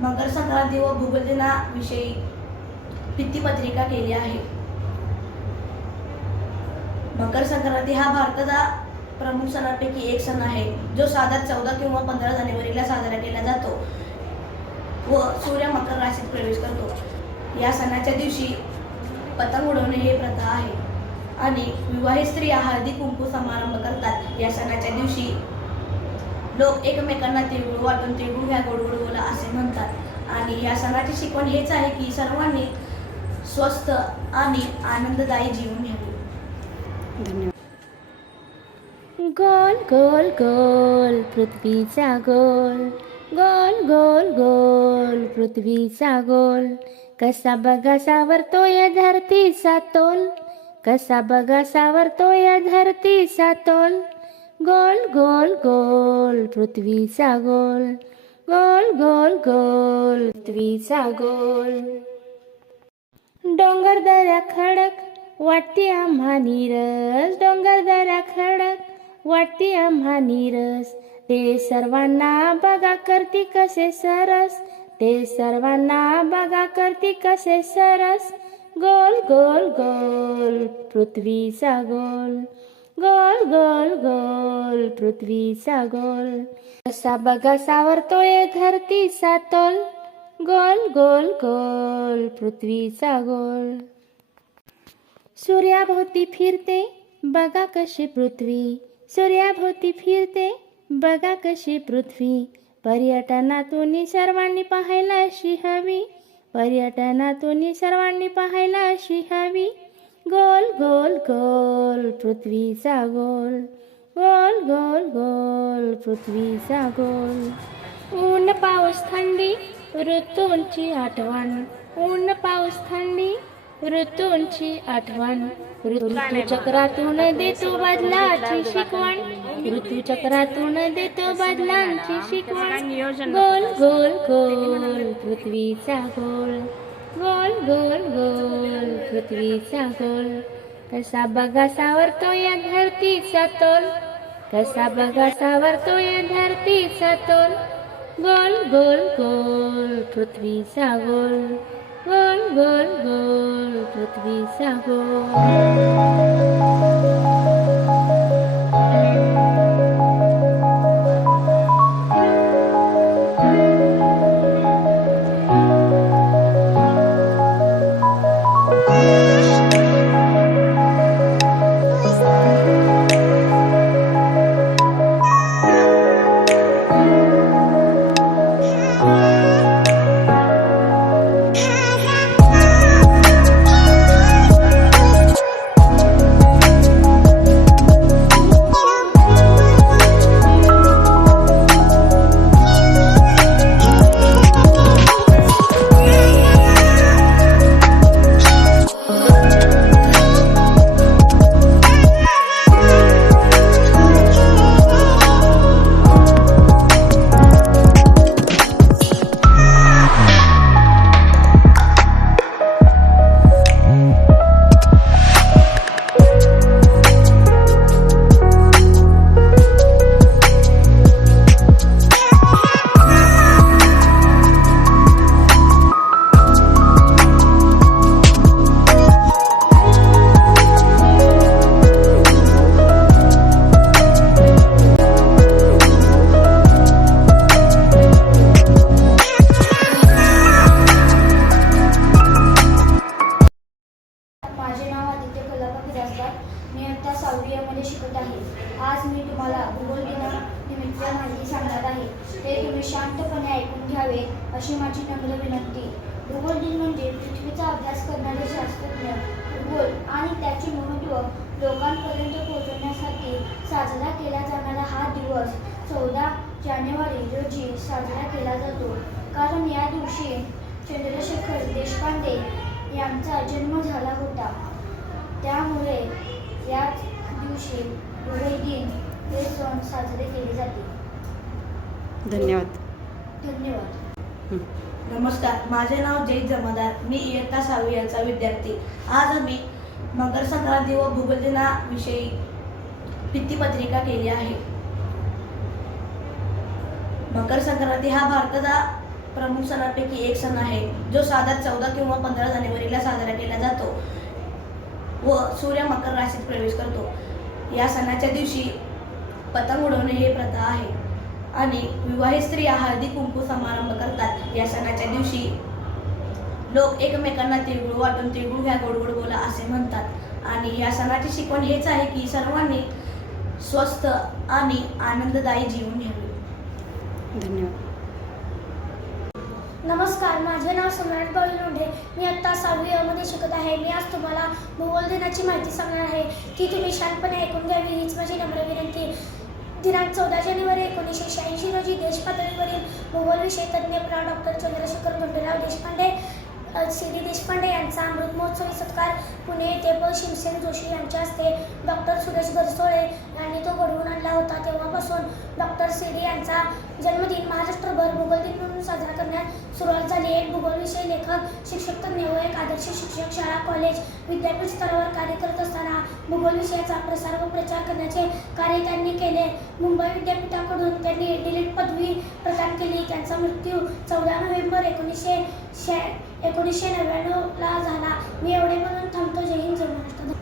मकर संक्रांती व भूगोल दिनाविषयी भित्तिपत्रिका केली आहे. मकर संक्रांती हा भारताचा प्रमुख सणांपैकी एक सण आहे, जो साधारण 14 किंवा 15 जानेवारीला साजरा केला जातो व सूर्य मकर राशीत प्रवेश करतो. या सणाच्या दिवशी पतंग उडवणे ही प्रथा आहे आणि विवाहित स्त्रिया हळदी कुंकू समारंभ करतात. या सणाच्या दिवशी लोक एकमेकांना तिळगुळ वाटून तिळगुळ घ्या गोड गोड बोला असे म्हणतात आणि या सणाची शिकवण हेच आहे की सर्वांनी स्वस्थ आणि आनंददायी जीवन घ्यावे. धन्यवाद. गोल गोल गोल पृथ्वीचा गोल, गोल गोल गोल पृथ्वीचा गोल, कसा बघा सावरतोय धरतीचा तोल, कसा बघा सावरतोय धरतीचा तोल, गोल गोल गोल पृथ्वीचा गोल, गोल गोल गोल पृथ्वीचा गोल. डोंगर दऱ्या खडक वाटते आम्हा नीरस, डोंगर दऱ्या खडक वाटते आम्हा नीरस, ते सर्वांना बघा करती कसे सरस, ते सर्वांना बघा करती कसे सरस, गोल गोल गोल पृथ्वीचा गोल, गोल गोल गोल पृथ्वीचा गोल, कसा बघा सावरतोय धरतीचा तोल, गोल गोल गोल पृथ्वीचा गोल. सूर्याभोवती फिरते बघा कशी पृथ्वी, सूर्याभोवती फिरते बघा कशी पृथ्वी, पर्यटनातून सर्वांनी पाहायला अशी हवी, पर्यटनातून सर्वांनी पाहायला अशी हवी, गोल गोल गोल पृथ्वीचा गोल, गोल गोल गोल पृथ्वीचा गोल. ऊन पाऊस थंडी ऋतूंची आठवण, ऊन पाऊस थंडी ऋतूंची आठवण, ऋतुचक्रातून देतो बदलाची शिकवण, ऋतुचक्रातून देतो बदलांची शिकवण, गोल गोल गोल पृथ्वीचा गोल, गोल गोल गोल पृथ्वीचा गोल, कसा बघा सावरतोय धरतीचा तोल, कसा बघा सावरतोय धरतीचा तोल, गोल गोल गोल पृथ्वीचा गोल, गोल गोल गोल पृथ्वीचा गोल. मी आता 6वी मध्ये शिकत आहे. आज मी तुम्हाला भूगोल दिनानिमित्त माहिती सांगणार आहे. ते तुम्ही शांतपणे ऐकून घ्यावे अशी माझी नम्र विनंती. भूगोल दिन म्हणजे पृथ्वीचा अभ्यास करणारे शास्त्रज्ञ भूगोल आणि त्याचे महत्त्व लोकांपर्यंत पोहोचवण्यासाठी साजरा केला जाणारा हा दिवस 14 जानेवारी रोजी साजरा केला जातो. कारण या दिवशी चंद्रशेखर देशपांडे यांचा जन्म झाला होता. त्यामुळे याच दिवशी भूगोल दिन हे सण साजरे केले जाते. धन्यवाद. धन्यवाद. नमस्कार, माझे नाव जय जमादार. मी इयत्ता 6वी याचा विद्यार्थी. आज आम्ही मकर संक्रांती व भूगोल दिनाविषयी भित्तिपत्रिका केली आहे. मकर संक्रांती हा भारताचा प्रमुख सणांपैकी एक सण आहे जो साधारण 14 किंवा 15 जानेवारीला साजरा केला जातो व सूर्य मकर राशीत प्रवेश करतो. या सणाच्या दिवशी पतंग उडवणे ही प्रथा आहे आणि विवाहित स्त्रिया हळदी कुंकू समारंभ करतात. या सणाच्या दिवशी लोक एकमेकांना तिळगुळ वाटून तिळगुळ घ्या गोड गोड बोला असे म्हणतात आणि या सणाची शिकवण हेच आहे की सर्वांनी स्वस्थ आणि आनंददायी जीवन घ्यावे. धन्यवाद. नमस्कार, माझे नाव सम्राट बाळू लोंढे. मी आत्ता 6वी अ मध्ये शिकत आहे. मी आज तुम्हाला भूगोल दिनाची माहिती सांगणार आहे. ती तुम्ही शांतपणे ऐकून घ्यावी हीच माझी नम्र विनंती. दिनांक 14 जानेवारी 1986 रोजी देशपातळीवरील भूगोल विषय तज्ज्ञ प्रा. Doctor Chandrashekhar Gundurao Deshpande C D. देशपांडे यांचा अमृत महोत्सवी सत्कार पुणे येथे प. शिवसेन जोशी यांच्या हस्ते डॉक्टर सुरेश गरसोळे यांनी तो घडवून आणला होता. तेव्हापासून डॉक्टर सी.डी. यांचा जन्मदिन महाराष्ट्रभर भूगोल दिन म्हणून साजरा करण्यास सुरुवात झाली. एक भूगोल विषय लेखक, शिक्षक तज्ज्ञ व एक आदर्श शिक्षक शाळा, कॉलेज, विद्यापीठ स्तरावर कार्य करत असताना भूगोल विषयाचा प्रसार व प्रचार करण्याचे कार्य त्यांनी केले. मुंबई विद्यापीठाकडून त्यांनी डी.लिट. पदवी प्रदान केली. त्यांचा मृत्यू 14 नोव्हेंबर 1999 ला झाला. मी एवढे म्हणून थांबतो. जय हिंद, जय महाराष्ट्र.